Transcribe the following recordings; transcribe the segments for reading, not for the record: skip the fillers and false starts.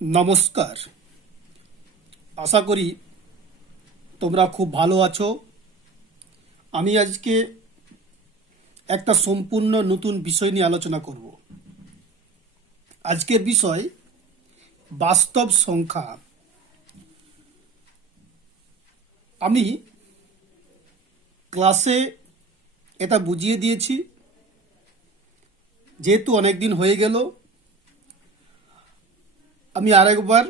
নমস্কার। আশা করি তোমরা খুব ভালো আছো। আমি আজকে একটা সম্পূর্ণ নতুন বিষয় নিয়ে আলোচনা করব। আজকের বিষয় বাস্তব সংখ্যা। আমি ক্লাসে এটা বুঝিয়ে দিয়েছি, যেহেতু অনেক দিন হয়ে গেল আমি আরেকবার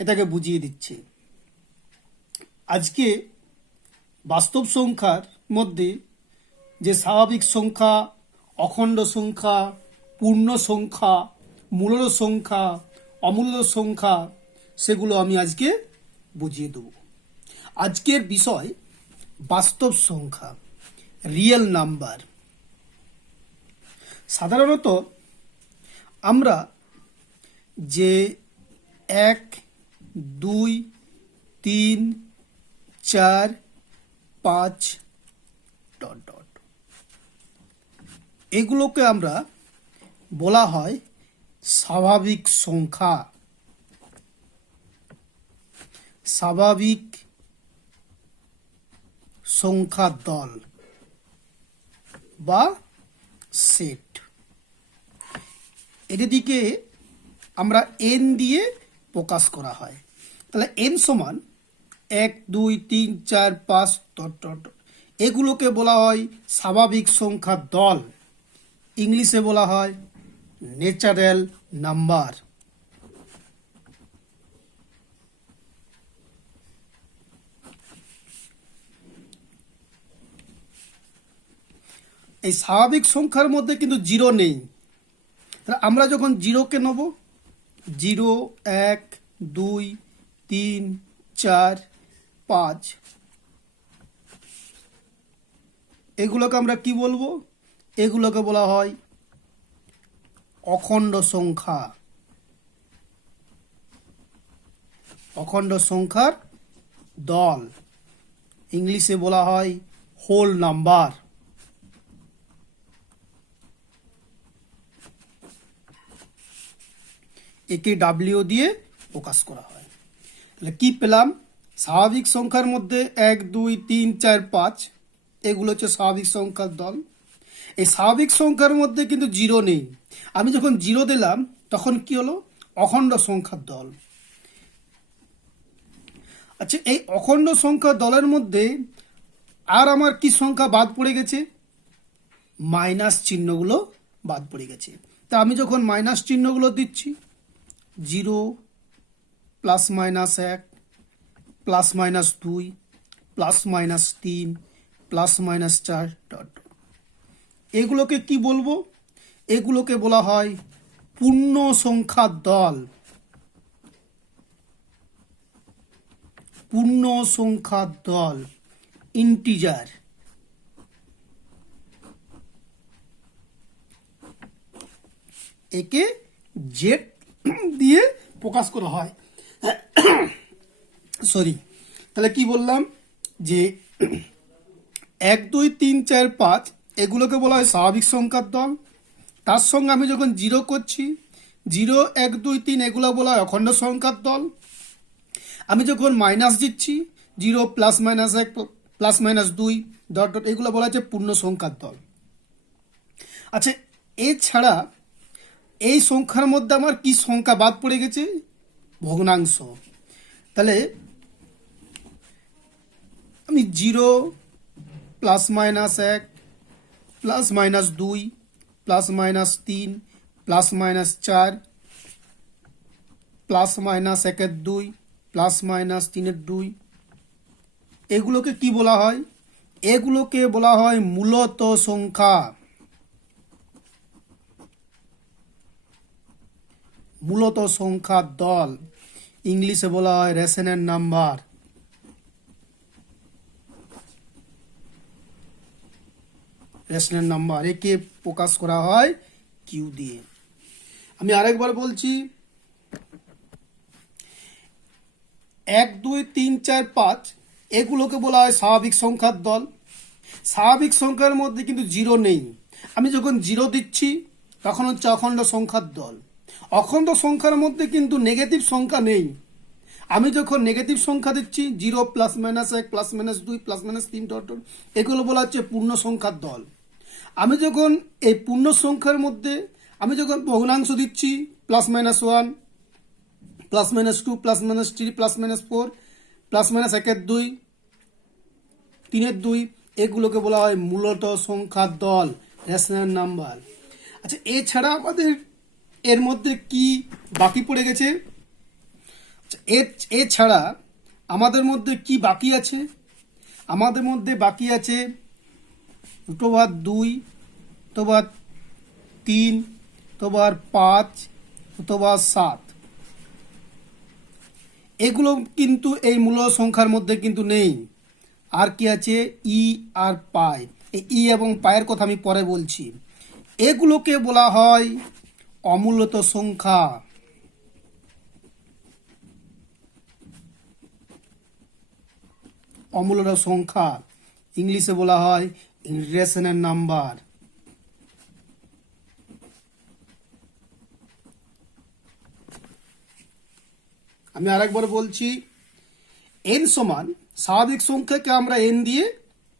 এটাকে বুঝিয়ে দিচ্ছি। আজকে বাস্তব সংখ্যার মধ্যে যে স্বাভাবিক সংখ্যা, অখণ্ড সংখ্যা, পূর্ণ সংখ্যা, মূল্য সংখ্যা, অমূল্য সংখ্যা, সেগুলো আমি আজকে বুঝিয়ে দেব। আজকের বিষয় বাস্তব সংখ্যা, রিয়েল নাম্বার। সাধারণত আমরা যে 1, 2, 3, 4, 5 ডট ডট এগুলোকে আমরা বলা হয় স্বাভাবিক সংখ্যা, স্বাভাবিক সংখ্যা দল বা সেট। এটিকে আমরা এন দিয়ে প্রকাশ করা হয়। তাহলে এন সমান 1, 2, 3, 4, 5 ডট ডট এগুলোকে বলা হয় স্বাভাবিক সংখ্যা দল। ইংলিশে বলা হয় ন্যাচারাল নাম্বার। এই স্বাভাবিক সংখ্যার মধ্যে কিন্তু জিরো নেই। তাহলে আমরা যখন জিরোকে নেব, 0, 1, 2, 3, 4, 5 এগুলোকে আমরা কি বলবো? এগুলোকে বলা হয় অখণ্ড সংখ্যা, অখণ্ড সংখ্যার দল। ইংলিশে বলা হয় হোল নাম্বার। একে ডাব্লিউ দিয়ে প্রকাশ করা হয়। তাহলে কি পেলাম? স্বাভাবিক সংখ্যার মধ্যে 1, 2, 3, 4, 5 এগুলো হচ্ছে স্বাভাবিক সংখ্যার দল। এই স্বাভাবিক সংখ্যার মধ্যে কিন্তু জিরো নেই। আমি যখন জিরো দিলাম তখন কি হলো? অখণ্ড সংখ্যার দল। আচ্ছা, এই অখণ্ড সংখ্যা দলের মধ্যে আর আমার কি সংখ্যা বাদ পড়ে গেছে? মাইনাস চিহ্নগুলো বাদ পড়ে গেছে। তা আমি যখন মাইনাস চিহ্নগুলো দিচ্ছি, 0, plus minus 1, plus minus 2, plus minus 3, plus minus 4 dot, এগুলোকে কি বলবো? এগুলোকে বলা হয় পূর্ণ সংখ্যার দল। পূর্ণ সংখ্যার দল, ইন্টিজার। একে জেড দিয়ে প্রকাশ করা হয়। সরি, তাহলে কি বললাম? যে 1, 2, 3, 4, 5 এগুলোকে বলা হয় স্বাভাবিক সংখ্যার দল। তার সঙ্গে আমি যখন জিরো করছি, 0, 1, 2, 3 এগুলো বলা হয় অখণ্ড সংখ্যার দল। আমি যখন মাইনাস দিচ্ছি, 0, plus minus 1, plus minus 2 dot dot এগুলো বলা হচ্ছে পূর্ণ সংখ্যার দল। আচ্ছা, এছাড়া এই সংখ্যার মধ্যে আমার কি সংখ্যা বাদ পড়ে গেছে? ভগ্নাংশ। তাহলে আমি 0, plus minus 1, plus minus 2, plus minus 3, plus minus 4, plus minus 1, 2, plus minus 3, 2 এগুলোকে কি বলা হয়? এগুলোকে বলা হয় মূলত সংখ্যা। মূলত সংখ্যার দল। ইংলিশে বলা হয় রেশনাল নাম্বার। রেশনাল নাম্বার একে প্রকাশ করা হয় কিউ দিয়ে। আমি আরেকবার বলছি, 1, 2, 3, 4, 5 এগুলোকে বলা হয় স্বাভাবিক সংখ্যার দল। স্বাভাবিক সংখ্যার মধ্যে কিন্তু জিরো নেই। আমি যখন জিরো দিচ্ছি তখন হচ্ছে অখণ্ড সংখ্যার দল। অখণ্ড সংখ্যার মধ্যে কিন্তু নেগেটিভ সংখ্যা নেই। আমি যখন নেগেটিভ সংখ্যা দিচ্ছি 0 plus minus 1 plus minus 2 plus minus 3 dot dot, এগুলো বলা হচ্ছে পূর্ণ সংখ্যার দল। আমি যখন এই পূর্ণ সংখ্যার মধ্যে আমি যখন ভগ্নাংশ দিচ্ছি plus minus 1 plus minus 2 plus minus 3 plus minus 4 plus minus 1 2 3 2, এগুলোকে বলা হয় মূলত সংখ্যার দল, রেশনাল নাম্বার। আচ্ছা, এছাড়া আমাদের এর মধ্যে কি বাকি পড়ে গেছে? এছাড়া আমাদের মধ্যে কি বাকি আছে? আমাদের মধ্যে বাকি আছে √2, √3, √5, √7। এগুলো কিন্তু এই মূল সংখ্যার মধ্যে কিন্তু নেই। আর কি আছে? ই আর পাই। এই ই এবং পায়ের কথা আমি পরে বলছি। এগুলোকে বলা হয় অমূলত সংখ্যা। অমূলত সংখ্যা ইংলিশে বলা হয় ইররেশনাল নাম্বার। আমি আরেকবার বলছি, এন সমান স্বাভাবিক সংখ্যাকে আমরা এন দিয়ে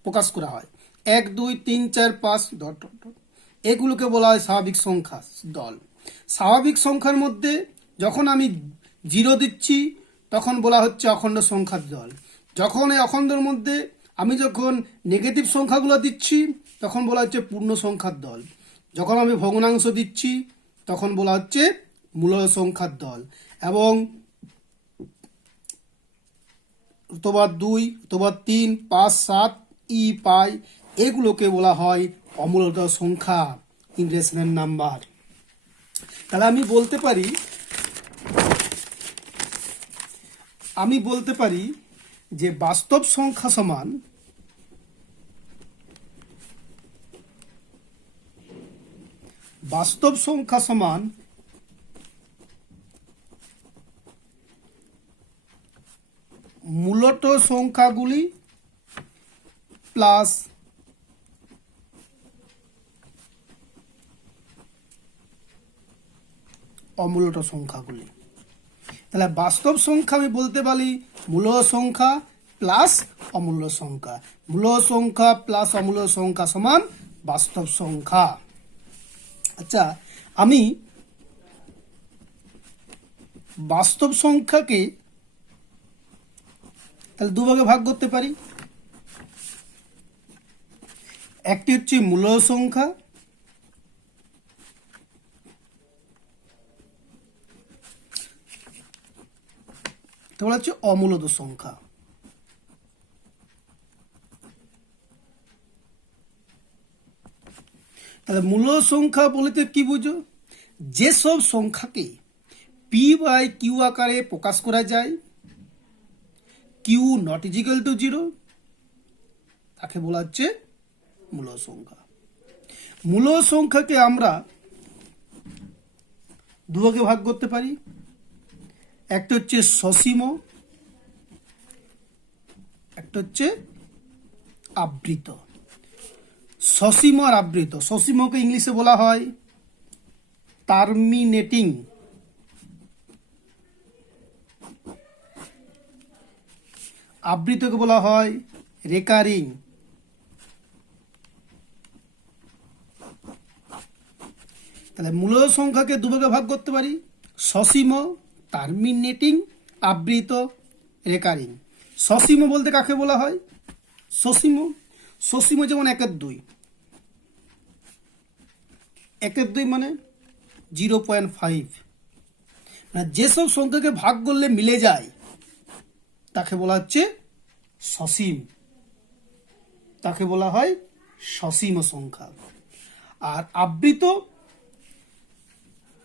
প্রকাশ করা হয়। 1 2 3 4 5 ডট ডট ডট, এগুলোকে বলা হয় স্বাভাবিক সংখ্যা দল। স্বাভাবিক সংখ্যার মধ্যে যখন আমি 0 দিচ্ছি তখন বলা হচ্ছে অখণ্ড সংখ্যার দল। যখন এই অখণ্ডের মধ্যে আমি যখন নেগেটিভ সংখ্যাগুলো দিচ্ছি তখন বলা হচ্ছে পূর্ণ সংখ্যার দল। যখন আমি ভগ্নাংশ দিচ্ছি তখন বলা হচ্ছে মূল সংখ্যার দল। এবং √2, √3, 5, 7, ই পাই, এগুলোকে বলা হয় অমূলত সংখ্যা, ইররেশনাল নাম্বার। তাহলে আমি বলতে পারি যে বাস্তব সংখ্যা সমান মূলত সংখ্যাগুলি প্লাস অমূলত সংখ্যাগুলি। তাহলে বাস্তব সংখ্যা আমি বলতে পারি মূল সংখ্যা প্লাস অমূল্য সংখ্যা। মূল সংখ্যা প্লাস অমূল্য সংখ্যা সমান বাস্তব সংখ্যা। আচ্ছা, আমি বাস্তব সংখ্যাকে তাহলে দুভাগে ভাগ করতে পারি। একটি হচ্ছে মূল সংখ্যা, তাহলে হচ্ছে অমূলত সংখ্যা। তাহলে মূল সংখ্যা বলতে কি বুঝো? যেসব সংখ্যাকে পি বাই কিউ আকারে প্রকাশ করা যায়, কিউ নট ইজিক্যাল টু 0, তাকে বলা হচ্ছে মূল সংখ্যা। মূল সংখ্যাকে আমরা দুভাগে ভাগ করতে পারি। একটা হচ্ছে সসীম, একটা হচ্ছে আবৃত। সসীম আর আবৃত। সসীমকে ইংলিশে বলা হয় টার্মিনেটিং, আবৃতকে বলা হয় রেকারিং। তাহলে মূল সংখ্যাকে দুভাগে ভাগ করতে পারি, সসীম, টার্মিনেটিং, আবৃত, রেকারিং। সসীম বলতে কাকে বলা হয়? সসীম যেমন 1 2, 1 2 মানে 0.5, মানে যেসব সংখ্যাকে ভাগ করলে মিলে যায় তাকে বলা হচ্ছে সসীম, তাকে বলা হয় সসীম সংখ্যা। আর আবৃত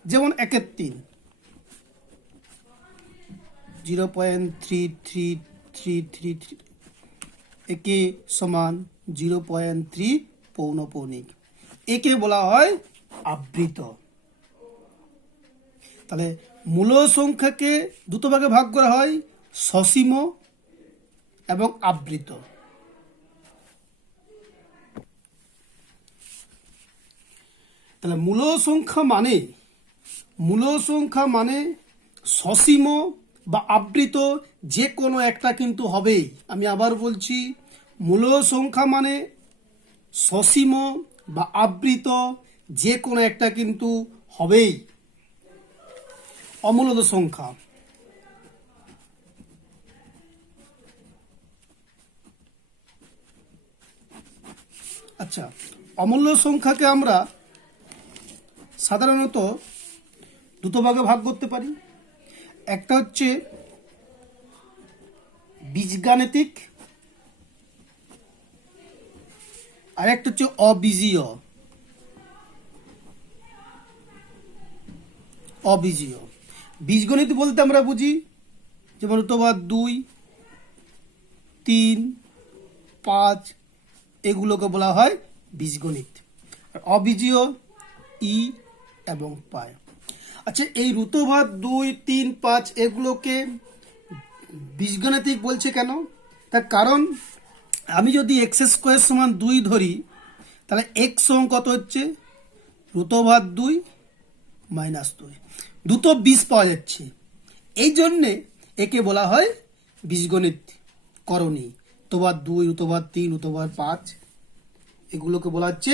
যেমন 1 3, 0.3333, একে সমান 0.3 পৌনঃপৌনিক, একে বলা হয় আবৃত। তাহলে মূল সংখ্যাকে দুটো ভাগে ভাগ করা হয়, সসীম এবং আবৃত। তাহলে মূল সংখ্যা মানে মূল সংখ্যা মানে সসীম বা আবৃত যে কোনো একটা কিন্তু হবেই। আমি আবার বলছি, মূল সংখ্যা মানে সসীম বা আবৃত যে কোনো একটা কিন্তু হবেই। অমূলত সংখ্যা, আচ্ছা, অমূল্য সংখ্যাকে আমরা সাধারণত দুটো ভাগে ভাগ করতে পারি। একটা হচ্ছে বীজগাণিতিক, আর একটা হচ্ছে অবীজীয়। অবীজীয় বীজগণিত বলতে আমরা বুঝি যেমন √2, 3, 5 এগুলোকে বলা হয় বীজগণিত। আর অবীজীয় ই এবং পায়। আচ্ছা, এই √2, 3, 5 এগুলোকে বীজগাণিতিক বলছে কেন? তার কারণ আমি যদি x² সমান 2 ধরি, তাহলে x সমান কত হচ্ছে √2 - 2, দুটো বীজ পাওয়া যাচ্ছে। এই জন্যে একে বলা হয় বীজগণিত করণী। √2, √3, √5 এগুলোকে বলা হচ্ছে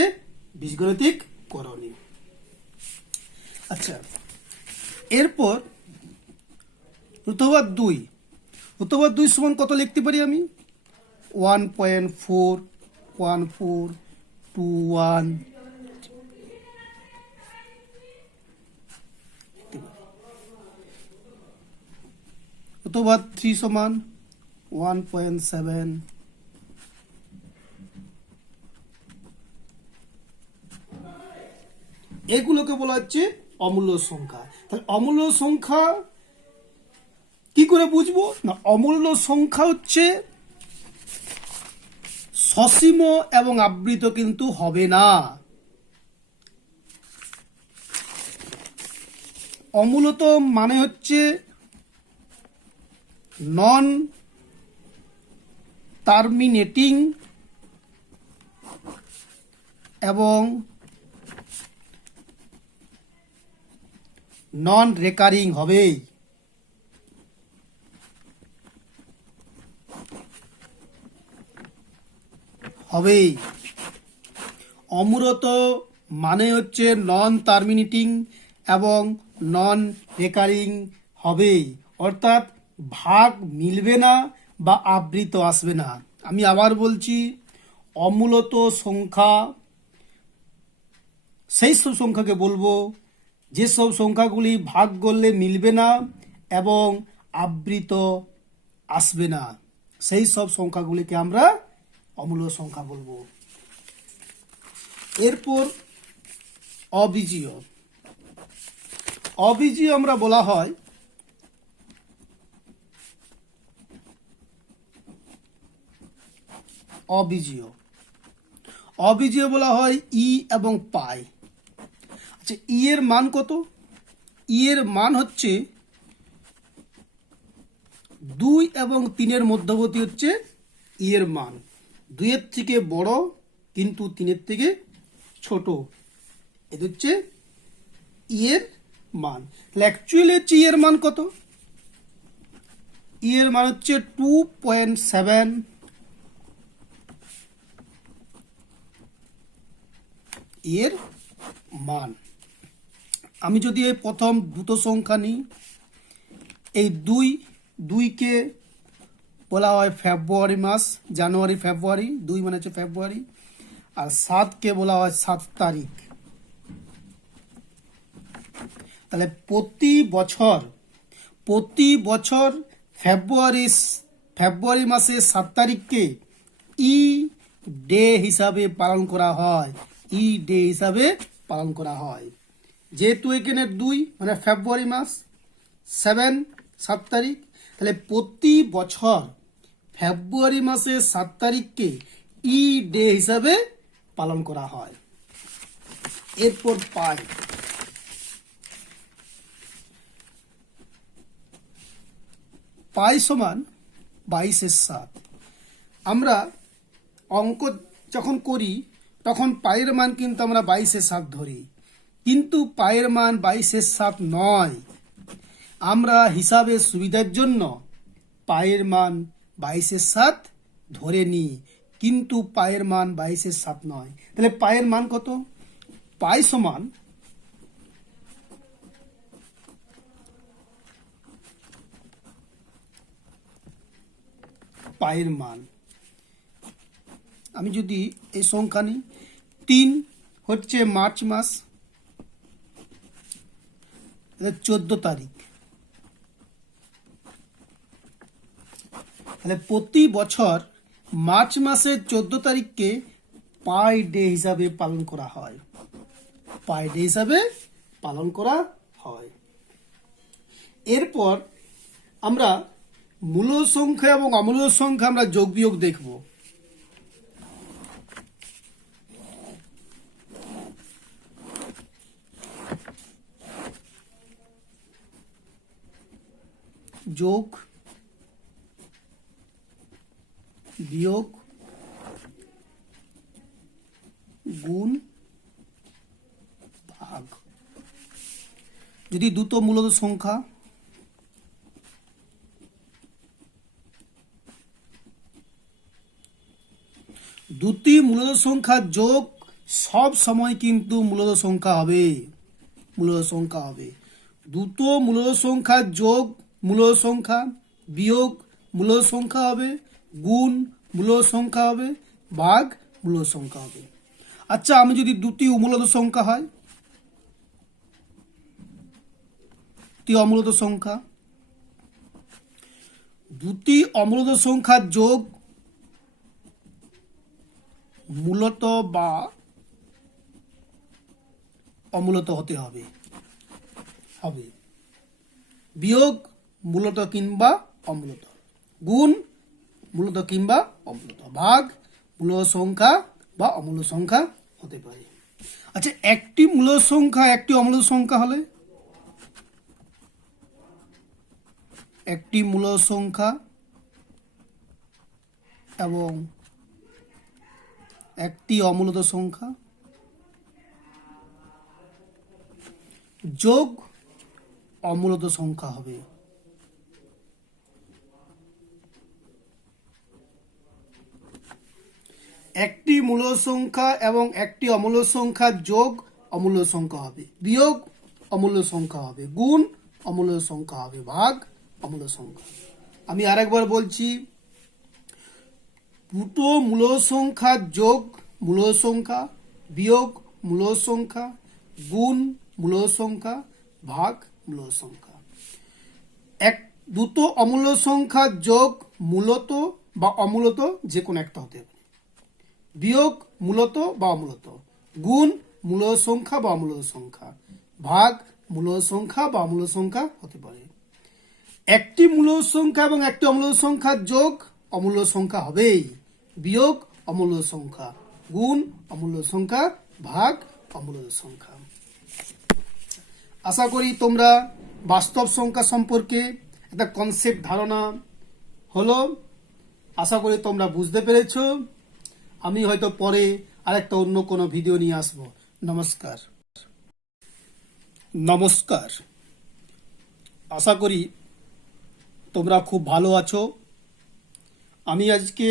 বীজগণিতিক করণী। আচ্ছা, এরপর √2 সমান কত লিখতে পারি আমি? 1.41421। √3 সমান 1.7। এগুলোকে বলা হচ্ছে অমূল্য সংখ্যা। তাহলে অমূল্য সংখ্যা কি করে বুঝবো? না, অমূল্য সংখ্যা হচ্ছে সসীম এবং আবৃত কিন্তু হবে না। অমূলত মানে হচ্ছে নন টার্মিনেটিং এবং নন রেকারিং হবেই। অমূলত মানে হচ্ছে নন টার্মিনেটিং এবং নন রেকারিং হবেই, অর্থাৎ ভাগ মিলবে না বা আবৃত আসবে না। আমি আবার বলছি, অমূলত সংখ্যা সেই সব সংখ্যাকে বলবো যেসব সংখ্যাগুলি ভাগ করলে মিলবে না এবং আবৃত আসবে না, সেই সব সংখ্যাগুলিকে আমরা অমূল্য সংখ্যা বলবো। এরপর অবীজীয়। অবীজীয় আমরা বলা হয় অবীজীয় বলা হয় ই এবং পাই। আচ্ছা, ই এর মান কত? ই এর মান হচ্ছে 2 এবং 3 মধ্যবর্তী হচ্ছে ই এর মান। 2 এর থেকে বড় কিন্তু 3 এর থেকে ছোট, এটা হচ্ছে ই এর মান। তাহলে অ্যাকচুয়ালি হচ্ছে ই এর মান কত? ই এর মান হচ্ছে 2.7। এর মান আমি যদি এই প্রথম দুটো সংখ্যা নিই, এই 2কে বলা হয় ফেব্রুয়ারি মাস, জানুয়ারি ফেব্রুয়ারি, 2 মানে হচ্ছে ফেব্রুয়ারি। আর 7কে বলা হয় 7 তারিখ। তাহলে প্রতি বছর ফেব্রুয়ারি মাসের 7 তারিখকে ই ডে হিসাবে পালন করা হয়। যেহেতু এখানে 2 মানে ফেব্রুয়ারি মাস, 7 তারিখ, তাহলে প্রতি বছর ফেব্রুয়ারি মাসের 7 তারিখকে ই ডে হিসাবে পালন করা হয়। এরপর পাই সমান 22/7। আমরা অঙ্ক যখন করি তখন পাইয়ের মান কিন্তু আমরা 22/7 ধরি, কিন্তু পায়ের মান 22/7 নয়। আমরা হিসাবের সুবিধার জন্য পায়ের মান 22/7 ধরে নিই, কিন্তু পায়ের মান 22/7 নয়। তাহলে পায়ের মান কত? পাই সমান পায়ের মান, আমি যদি এই সংখ্যা নিই, 3 হচ্ছে মার্চ মাস, 14 তারিখ। তাহলে প্রতি বছর মার্চ মাসের 14 তারিখকে পাই ডে হিসাবে পালন করা হয়, পাই ডে হিসাবে পালন করা হয়। এরপর আমরা মূল সংখ্যা এবং অমূল সংখ্যা আমরা যোগ বিয়োগ দেখব। যোগ বিয়োগ গুণ ভাগ। যদি দুটো মূলত সংখ্যা দুটি মূলত সংখ্যার যোগ সব সময় কিন্তু মূলত সংখ্যা হবে, মূলত সংখ্যা হবে। দুটো মূলত সংখ্যার যোগ মূলত সংখ্যা, বিয়োগ মূলত সংখ্যা হবে, গুণ মূলত সংখ্যা হবে, ভাগ মূলত সংখ্যা হবে। আচ্ছা, আমি যদি দুটি অমূলত সংখ্যা হয়, দুটি অমূলত সংখ্যা, দুটি অমূলত সংখ্যার যোগ মূলত বা অমূলত হতে হবে, হবে। বিয়োগ মূলত কিংবা অমূলত, গুণ মূলত কিংবা অমূলত, ভাগ মূলত সংখ্যা বা অমূলত সংখ্যা হতে পারে। আচ্ছা, একটি মূলত সংখ্যা একটি অমূলত সংখ্যা হলে, একটি মূলত সংখ্যা এবং একটি অমূলত সংখ্যা যোগ অমূলত সংখ্যা হবে। একটি মূলত সংখ্যা এবং একটি অমূলত সংখ্যা যোগ অমূলত সংখ্যা হবে, বিয়োগ অমূলত সংখ্যা হবে, গুণ অমূলত সংখ্যা হবে, ভাগ অমূলত সংখ্যা। আমি আরেকবার বলছি, দুটো মূলত সংখ্যা যোগ মূলত সংখ্যা, বিয়োগ মূলত সংখ্যা, গুণ মূলত সংখ্যা, ভাগ মূলত সংখ্যা। দুটো অমূলত সংখ্যা যোগ মূলত বা অমূলত যে কোনো একটা হতে পারে, বিয়োগ মূলত বা অমূলত, গুণ মূলত সংখ্যা বা অমূলত সংখ্যা, ভাগ মূলত সংখ্যা বা অমূলত সংখ্যা হতে পারে। একটি মূলত সংখ্যা এবং একটি অমূলত সংখ্যার যোগ অমূল্য সংখ্যা হবেই, বিয়োগ অমূল্য সংখ্যা, গুণ অমূল্য সংখ্যা, ভাগ অমূল্য সংখ্যা। আশা করি তোমরা বাস্তব সংখ্যা সম্পর্কে একটা কনসেপ্ট ধারণা হলো, আশা করি তোমরা বুঝতে পেরেছ। আমি হয়তো পরে আরেকটা অন্য কোনো ভিডিও নিয়ে আসব। নমস্কার। নমস্কার, আশা করি তোমরা খুব ভালো আছো। আমি আজকে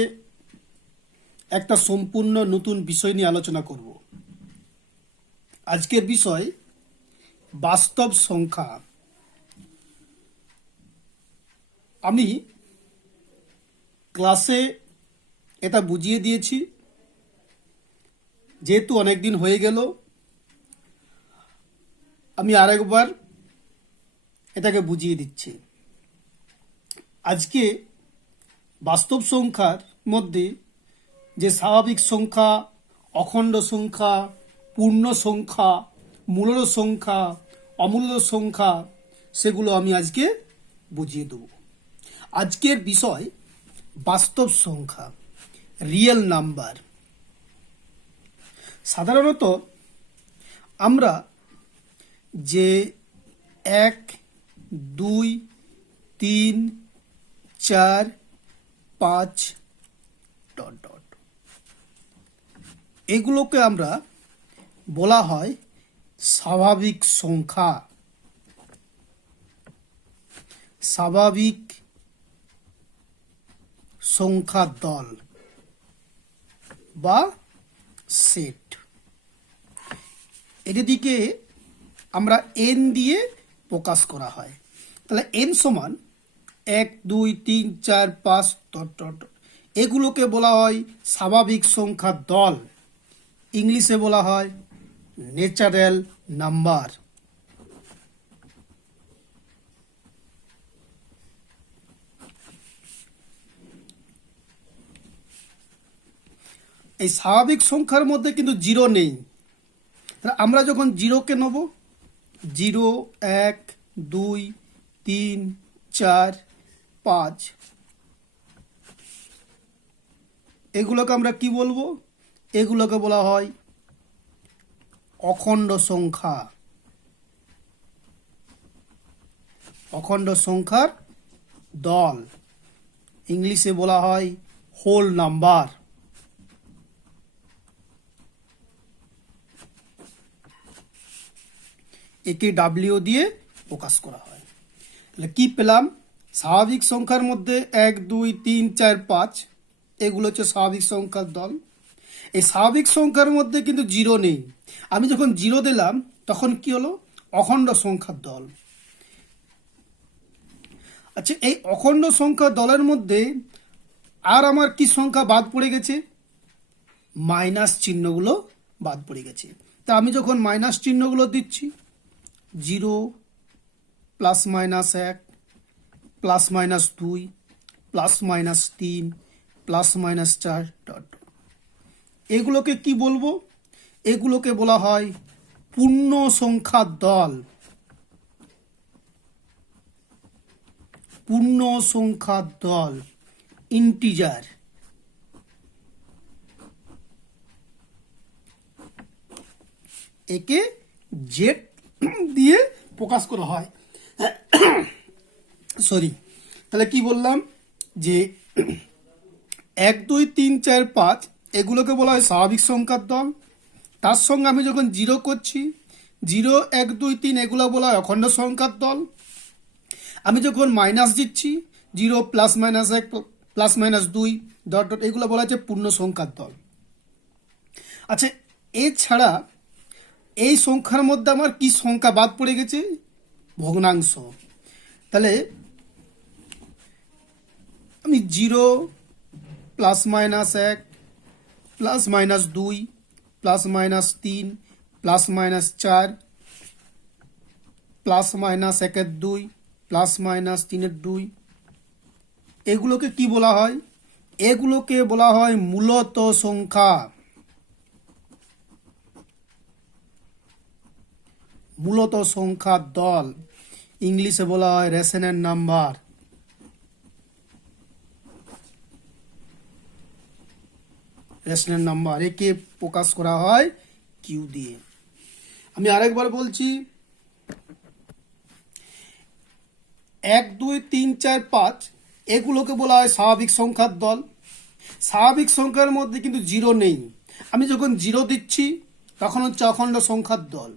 একটা সম্পূর্ণ নতুন বিষয় নিয়ে আলোচনা করব। আজকের বিষয় বাস্তব সংখ্যা। আমি ক্লাসে এটা বুঝিয়ে দিয়েছি, যেহেতু অনেকদিন হয়ে গেল আমি আরেকবার এটাকে বুঝিয়ে দিচ্ছি। আজকে বাস্তব সংখ্যার মধ্যে যে স্বাভাবিক সংখ্যা, অখণ্ড সংখ্যা, পূর্ণ সংখ্যা, মূলদ সংখ্যা, অমূল্য সংখ্যা, সেগুলো আমি আজকে বুঝিয়ে দেব। আজকের বিষয় বাস্তব সংখ্যা, রিয়েল নাম্বার। সাধারণত আমরা যে 1, 2, 3, 4, 5 ... এগুলোকে আমরা বলা হয় স্বাভাবিক সংখ্যা, স্বাভাবিক সংখ্যার দল বা সেট। এদিকে আমরা এন দিয়ে প্রকাশ করা হয়। তাহলে এন সমান 1 2 3 4 5 ডট ডট ডট। এগুলোকে বলা হয় স্বাভাবিক সংখ্যার দল, ইংলিশে বলা হয় ন্যাচারাল নাম্বার। এই স্বাভাবিক সংখ্যার মধ্যে কিন্তু জিরো নেই। আমরা যখন জিরোকে নেব, 0 1 2 3 4 5, এগুলোকে আমরা কি বলবো? এগুলোকে বলা হয় অখণ্ড সংখ্যা, অখণ্ড সংখ্যার দল, ইংলিশে বলা হয় হোল নাম্বার। একে ডাব্লিউ দিয়ে প্রকাশ করা হয়। তাহলে কি পেলাম? স্বাভাবিক সংখ্যার মধ্যে 1 2 3 4 5 এগুলো হচ্ছে স্বাভাবিক সংখ্যার দল। এই স্বাভাবিক সংখ্যার মধ্যে কিন্তু জিরো নেই। আমি যখন জিরো দিলাম তখন কি হলো? অখণ্ড সংখ্যার দল। আচ্ছা, এই অখণ্ড সংখ্যার দলের মধ্যে আর আমার কি সংখ্যা বাদ পড়ে গেছে? মাইনাস চিহ্নগুলো বাদ পড়ে গেছে। তা আমি যখন মাইনাস চিহ্নগুলো দিচ্ছি, 0 plus minus 1 plus minus 2 plus minus 3 plus minus 4 dot, এগুলোকে কি বলবো? এগুলোকে বলা হয় পূর্ণ সংখ্যার দল, পূর্ণ সংখ্যার দল, ইন্টিজার। একে জেড দিয়ে প্রকাশ করা হয়। সরি, তাহলে কি বললাম? যে 1 2 3 4 5 এগুলোকে বলা হয় স্বাভাবিক সংখ্যার দল। তার সঙ্গে আমি যখন জিরো করছি, 0 1 2 3 এগুলো বলা হয় অখণ্ড সংখ্যার দল। আমি যখন মাইনাস দিচ্ছি, 0 plus minus 1 plus minus 2 dot dot, এগুলো বলা হচ্ছে পূর্ণ সংখ্যার দল। আচ্ছা, এছাড়া এই সংখ্যার মধ্যে আমার কি সংখ্যা বাদ পড়ে গেছে? ভগ্নাংশ। তাহলে আমি 0 plus minus 1 plus minus 2 plus minus 3 plus minus 4 plus minus 1 2 plus minus 3 2, এগুলোকে কি বলা হয়? এগুলোকে বলা হয় মূলত সংখ্যা, মূলত সংখ্যার দল, ইংলিশে বলা হয় রেশনাল নাম্বার। রেশনাল নাম্বার একে প্রকাশ করা হয় কিউ দিয়ে। আমি আরেকবার বলছি, 1 2 3 4 5 এগুলোকে বলা হয় স্বাভাবিক সংখ্যার দল। স্বাভাবিক সংখ্যার মধ্যে কিন্তু জিরো নেই। আমি যখন জিরো দিচ্ছি তখন হচ্ছে অখণ্ড সংখ্যার দল।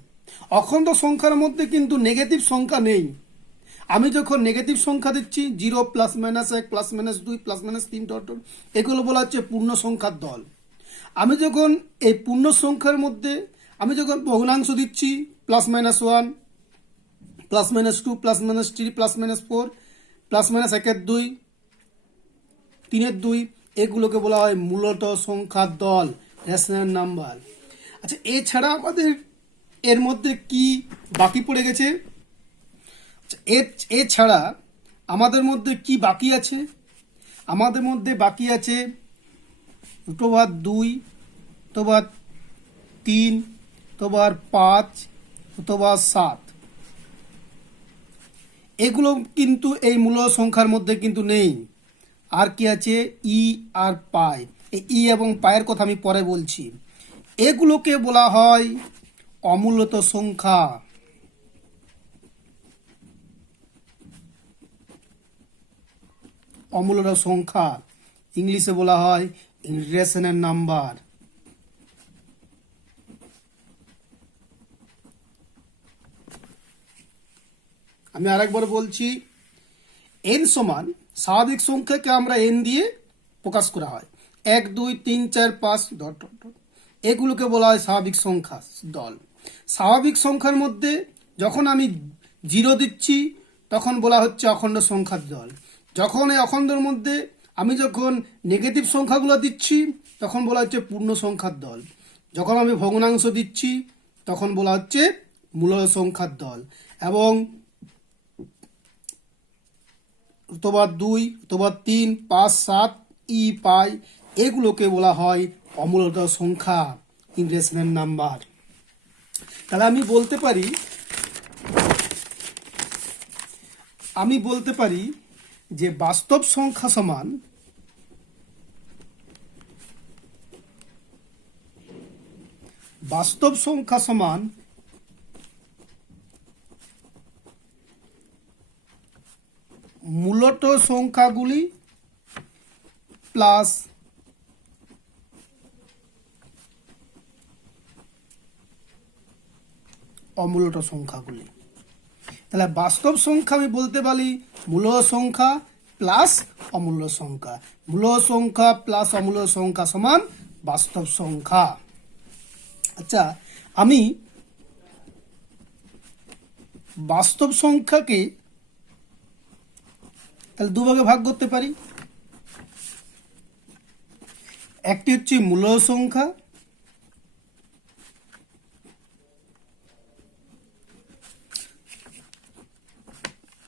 অখণ্ড সংখ্যার মধ্যে কিন্তু নেগেটিভ সংখ্যা নেই। আমি যখন নেগেটিভ সংখ্যা দিচ্ছি, 0 plus minus 1 plus minus 2 plus minus 3 dot dot, এগুলো বলা হচ্ছে পূর্ণ সংখ্যার দল। আমি যখন এই পূর্ণ সংখ্যার মধ্যে আমি যখন ভগ্নাংশ দিচ্ছি, plus minus 1 plus minus 2 plus minus 3 plus minus 4 plus minus 1 2 3 2, এগুলোকে বলা হয় মূলত সংখ্যার দল, রেশনাল নাম্বার। আচ্ছা, এছাড়া আমাদের এর মধ্যে কি বাকি পড়ে গেছে? এছাড়া আমাদের মধ্যে কি বাকি আছে? আমাদের মধ্যে বাকি আছে √2, √3, √5, √7। এগুলো কিন্তু এই মূল সংখ্যার মধ্যে কিন্তু নেই। আর কি আছে? ই আর পাই। এই ই এবং পায়ের কথা আমি পরে বলছি। এগুলোকে বলা হয় অমূলত সংখ্যা, অমূলত সংখ্যা, ইংলিশে বলা হয় ইরেশনাল নাম্বার। আমি আরেকবার বলছি, এন সমান স্বাভাবিক সংখ্যাকে আমরা এন দিয়ে প্রকাশ করা হয়, 1 2 3 4 5 ডট ডট ডট, এগুলোকে বলা হয় স্বাভাবিক সংখ্যা দল। স্বাভাবিক সংখ্যার মধ্যে যখন আমি 0 দিচ্ছি তখন বলা হচ্ছে অখণ্ড সংখ্যার দল। যখন এই অখণ্ডের মধ্যে আমি যখন নেগেটিভ সংখ্যাগুলো দিচ্ছি তখন বলা হচ্ছে পূর্ণ সংখ্যার দল। যখন আমি ভগ্নাংশ দিচ্ছি তখন বলা হচ্ছে মূলদ সংখ্যার দল। এবং রুতবাদ 2, রুতবাদ 3, 5, 7, ই পাই, এগুলোকে বলা হয় অমূলত সংখ্যা, ইনরেশনাল নাম্বার। তাহলে আমি বলতে পারি যে বাস্তব সংখ্যা সমান মূলত সংখ্যাগুলি প্লাস অমূলত সংখ্যাগুলি। তাহলে বাস্তব সংখ্যা আমি বলতে পারি মূল সংখ্যা প্লাস অমূল্য সংখ্যা। মূল সংখ্যা প্লাস অমূল্য সংখ্যা সমান বাস্তব সংখ্যা। আচ্ছা, আমি বাস্তব সংখ্যাকে তাহলে দুভাগে ভাগ করতে পারি। একটি হচ্ছে মূল সংখ্যা,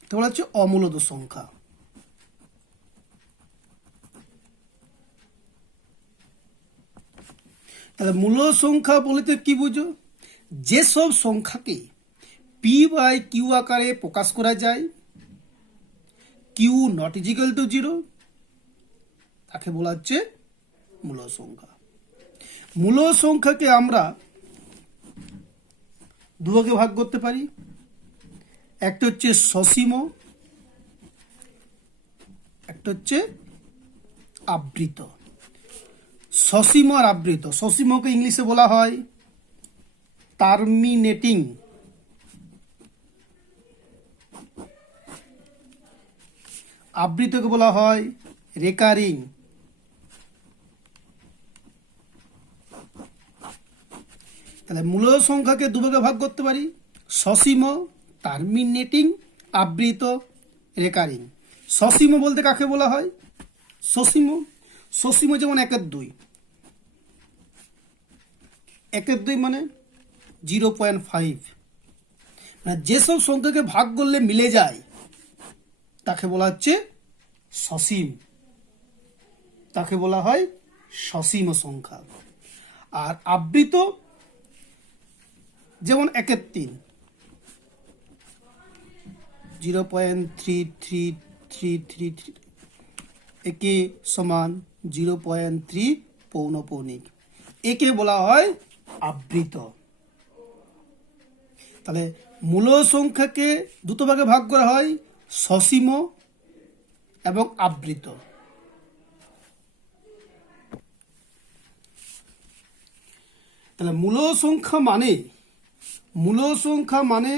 তারপর হচ্ছে অমূলত সংখ্যা। তাহলে মূল সংখ্যা বলতে কি বুঝো? যেসব সংখ্যাকে পি বাই কিউ আকারে প্রকাশ করা যায়, কিউ নট ইজিক্যাল টু 0, তাকে বলা হচ্ছে মূল সংখ্যা। মূল সংখ্যাকে আমরা দুভাগে ভাগ করতে পারি। একটা হচ্ছে সসীম, একটা হচ্ছে আবৃত। সসীম আর আবৃত। সসীমকে ইংলিশে বলা হয় টার্মিনেটিং, আবৃতকে বলা হয় রেকারিং। তাহলে মূল সংখ্যাকে দুভাগে ভাগ করতে পারি, সসীম, টার্মিনেটিং, আবৃত, রেকারিং। সসীম বলতে কাকে বলা হয়? সসীম যেমন 1 এর 2, 1 এর 2 মানে 0.5, মানে যেসব সংখ্যাকে ভাগ করলে মিলে যায় তাকে বলা হচ্ছে সসীম, তাকে বলা হয় সসীম সংখ্যা। আর আবৃত যেমন 1 এর 3, 0.3333, একে সমান 0.3 পৌনঃপৌনিক, একে বলা হয় আবৃত। তাহলে মূল সংখ্যাকে দুটো ভাগে ভাগ করা হয়, সসীম এবং আবৃত। তাহলে মূল সংখ্যা মানে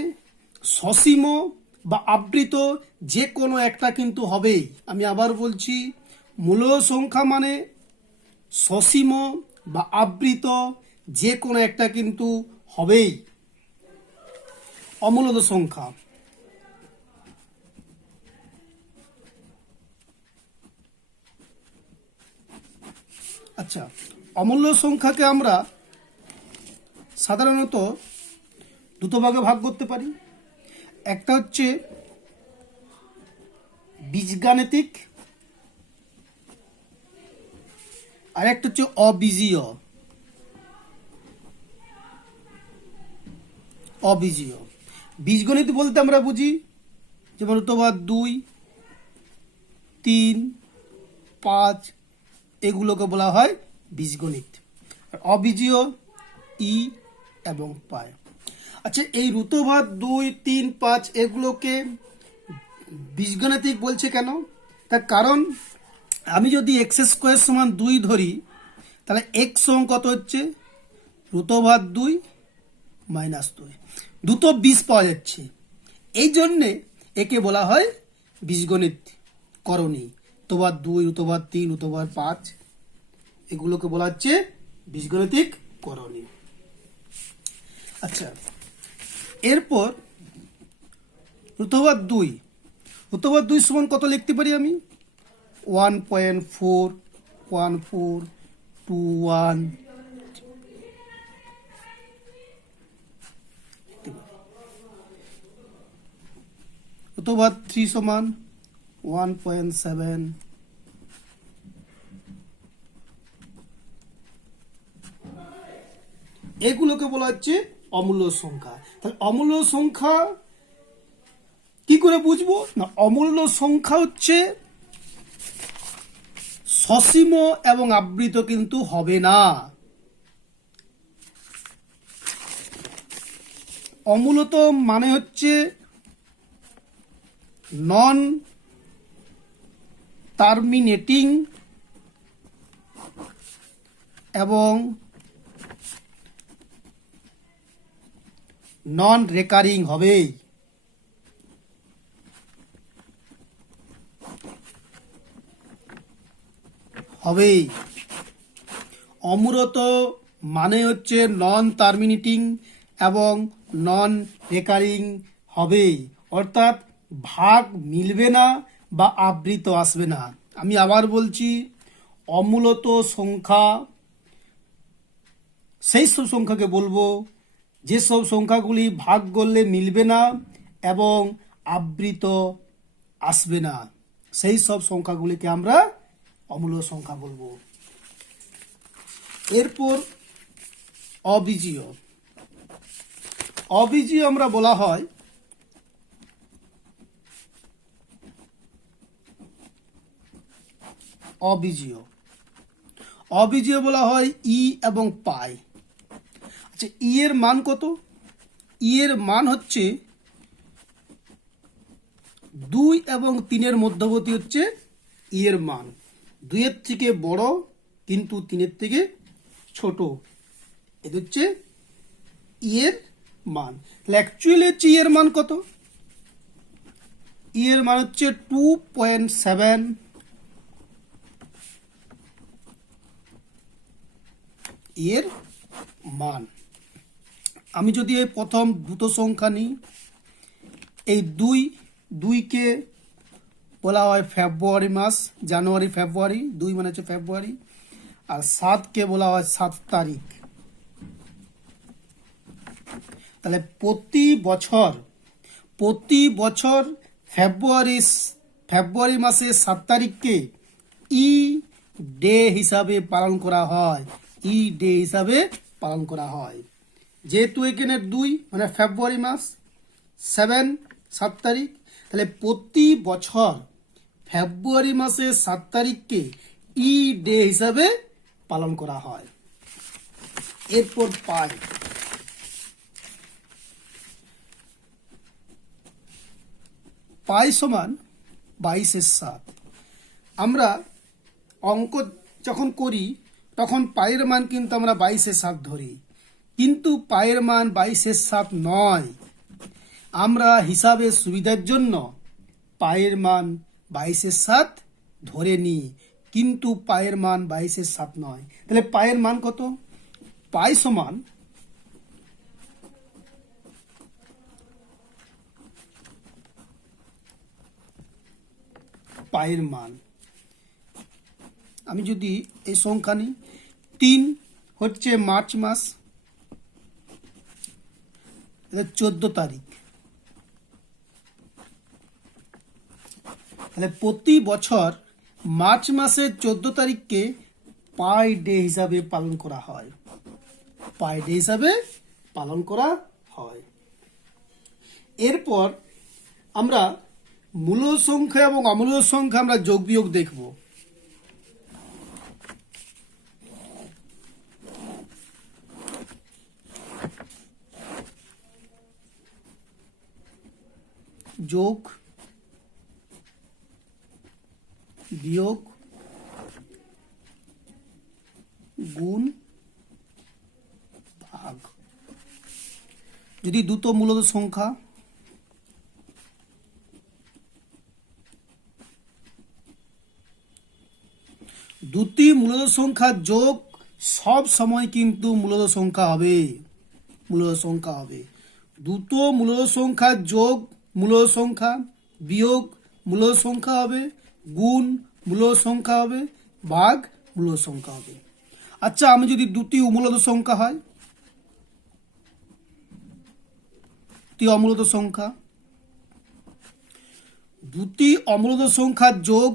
সসীম বা আবৃত যে কোনো একটা কিন্তু হবেই। আমি আবার বলছি, মূল সংখ্যা মানে সসীম বা আবৃত যে কোনো একটা কিন্তু হবেই। অমূলত সংখ্যা, আচ্ছা, অমূল্য সংখ্যাকে আমরা সাধারণত দুটো ভাগে ভাগ করতে পারি। একটা হচ্ছে বীজগাণিতিক, আর একটা হচ্ছে অবীজীয়। বীজগণিত বলতে আমরা বুঝি যেমন রুতবাদ 2, 3, 5, এগুলোকে বলা হয় বীজগণিত। অবীজীয় ই এবং পায়। আচ্ছা, এই রুতবাদ 2, 3, 5 এগুলোকে বীজগাণিতিক বলছে কেন? তার কারণ আমি যদি x স্কোয়ার সমান 2 ধরি, তাহলে x সমান কত হচ্ছে? রুতবাদ 2 - 2, দুটো বীজ পাওয়া যাচ্ছে। এই জন্যে একে বলা হয় বীজগণিত করণী। রুতোবার 2, রুতোবার 3, রুতোবার 5 এগুলোকে বলা হচ্ছে বীজগণিতিক করণী। আচ্ছা, এরপর রুতোবার 2, রুতোবার 2 সমান কত লিখতে পারি আমি? 1.41421 রুতোবার 3 সমান 1.7, এগুলোকে বলা হচ্ছে অমূল্য সংখ্যা। তাহলে অমূল্য সংখ্যা কি করে বুঝবো? না, অমূল্য সংখ্যা হচ্ছে সসীম এবং আবৃত কিন্তু হবে না। অমূলত মানে হচ্ছে নন টার্মিনেটিং এবং নন রেকারিং হবেই। অমূলত মানে হচ্ছে নন টার্মিনেটিং এবং নন রেকারিং হবেই, অর্থাৎ ভাগ মিলবে না বা আবৃত আসবে না। আমি আবার বলছি, অমূলত সংখ্যা সেই সব সংখ্যাকে বলবো যেসব সংখ্যাগুলি ভাগ করলে মিলবে না এবং আবৃত আসবে না, সেই সব সংখ্যাগুলিকে আমরা অমূল্য সংখ্যা বলবো। এরপর অবীজীয়। অবীজীয় আমরা বলা হয় অবীজীয়। অবীজীয় বলা হয় ই এবং পাই। আচ্ছা, ই এর মান কত? ই এর মান হচ্ছে 2 এবং 3 এর মধ্যবর্তী হচ্ছে ই এর মান। 2 এর থেকে বড় কিন্তু 3 এর থেকে ছোট, এটা হচ্ছে ই এর মান। তাহলে অ্যাকচুয়ালি হচ্ছে ই এর মান কত? ই এর মান হচ্ছে 2.7 এর মান। আমি যদি এই প্রথম দুটো সংখ্যা নিই, এই 2কে বলা হয় ফেব্রুয়ারি মাস, জানুয়ারি ফেব্রুয়ারি, 2 মানে হচ্ছে ফেব্রুয়ারি, আর 7কে বলা হয় 7 তারিখ। তাহলে প্রতি বছর ফেব্রুয়ারি মাসের 7 তারিখকে ই ডে হিসাবে পালন করা হয়। ই ডে হিসাবে পালন করা হয়। যেহেতু এখানে 2 মানে ফেব্রুয়ারি মাস, 7 তারিখ, তাহলে প্রতি বছর ফেব্রুয়ারি মাসের 7 তারিখকে ই ডে হিসাবে পালন করা হয়। এরপর পাই। পাই সমান 22/7। আমরা অঙ্ক যখন করি তখন পায়ের মান কিন্তু আমরা 22/7 ধরি, কিন্তু পায়ের মান 22/7 নয়। আমরা হিসাবের সুবিধার জন্য পায়ের মান 22/7 ধরে নিই, কিন্তু পায়ের মান 22/7 নয়। তাহলে পায়ের মান কত? পাই সমান পায়ের মান, আমি যদি এই সংখ্যা নিই, 3 হচ্ছে মার্চ মাস, 14 তারিখ। তাহলে প্রতি বছর মার্চ মাসের 14 তারিখকে পাই ডে হিসাবে পালন করা হয়। পাই ডে হিসাবে পালন করা হয়। এরপর আমরা মূল সংখ্যা এবং অমূল্য সংখ্যা আমরা যোগ বিয়োগ দেখব। যোগ বিয়োগ গুণ ভাগ। যদি দুটো মূলত সংখ্যা দুটি মূলদ সংখ্যার যোগ সব সময় কিন্তু মূলদ সংখ্যা হবে, মূলদ সংখ্যা হবে। দুটো মূলদ সংখ্যার যোগ মূলদ সংখ্যা, বিয়োগ মূলদ সংখ্যা হবে, গুণ মূলদ সংখ্যা হবে, ভাগ মূলদ সংখ্যা হবে। আচ্ছা, আমি যদি দুটি অমূলদ সংখ্যা হয়, দুটি অমূলদ সংখ্যা, দুটি অমূলদ সংখ্যার যোগ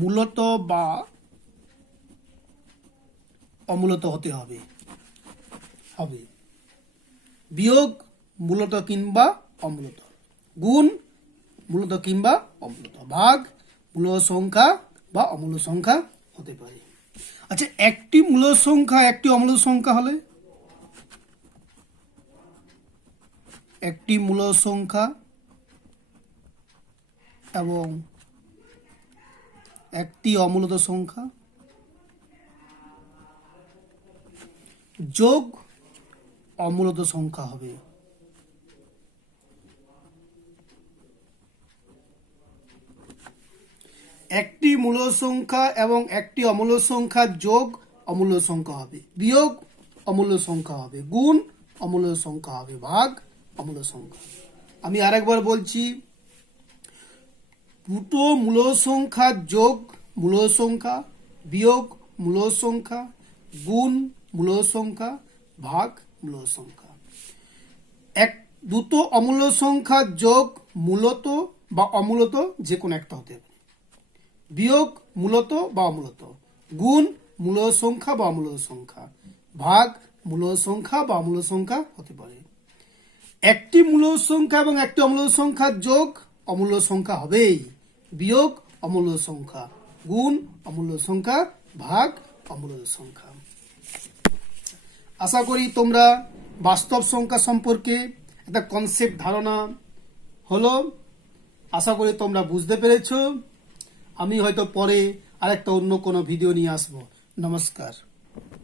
মূলত বা অমূলত হতে হবে, হবে। বিয়োগ মূলত কিংবা অমূলত, গুণ মূলত কিংবা অমূলত, ভাগ মূলদ সংখ্যা বা অমূলদ সংখ্যা হতে পারে। আচ্ছা, একটি মূলদ সংখ্যা একটি অমূলদ সংখ্যা হলে, একটি মূলদ সংখ্যা এবং একটি অমূলদ সংখ্যা যোগ অমূলদ সংখ্যা হবে। একটি মূলদ সংখ্যা এবং একটি অমূলদ সংখ্যার যোগ অমূলদ সংখ্যা হবে, বিয়োগ অমূলদ সংখ্যা হবে, গুণ অমূলদ সংখ্যা হবে, ভাগ অমূলদ সংখ্যা। আমি আরেকবার বলছি, দুটো মূলদ সংখ্যার যোগ মূলদ সংখ্যা, বিয়োগ মূলদ সংখ্যা, গুণ মূলদ সংখ্যা, ভাগ মূলদ সংখ্যা। দুটো অমূলদ সংখ্যার যোগ মূলত বা অমূলত যে কোনো একটা হতে পারে, বিয়োগ মূলত বা অমূলত, গুণ মূলদ সংখ্যা বা অমূলদ সংখ্যা, ভাগ মূলদ সংখ্যা বা অমূলদ সংখ্যা হতে পারে। একটি মূলদ সংখ্যা এবং একটি অমূলদ সংখ্যার যোগ অমূলদ সংখ্যা হবেই, বিয়োগ অমূলদ সংখ্যা, গুণ অমূলদ সংখ্যা, ভাগ অমূলদ সংখ্যা। আশা করি তোমরা বাস্তব সংখ্যা সম্পর্কে একটা কনসেপ্ট ধারণা হলো, আশা করি তোমরা বুঝতে পেরেছো। আমি হয়তো পরে আরেকটা অন্য কোনো ভিডিও নিয়ে আসবো। নমস্কার।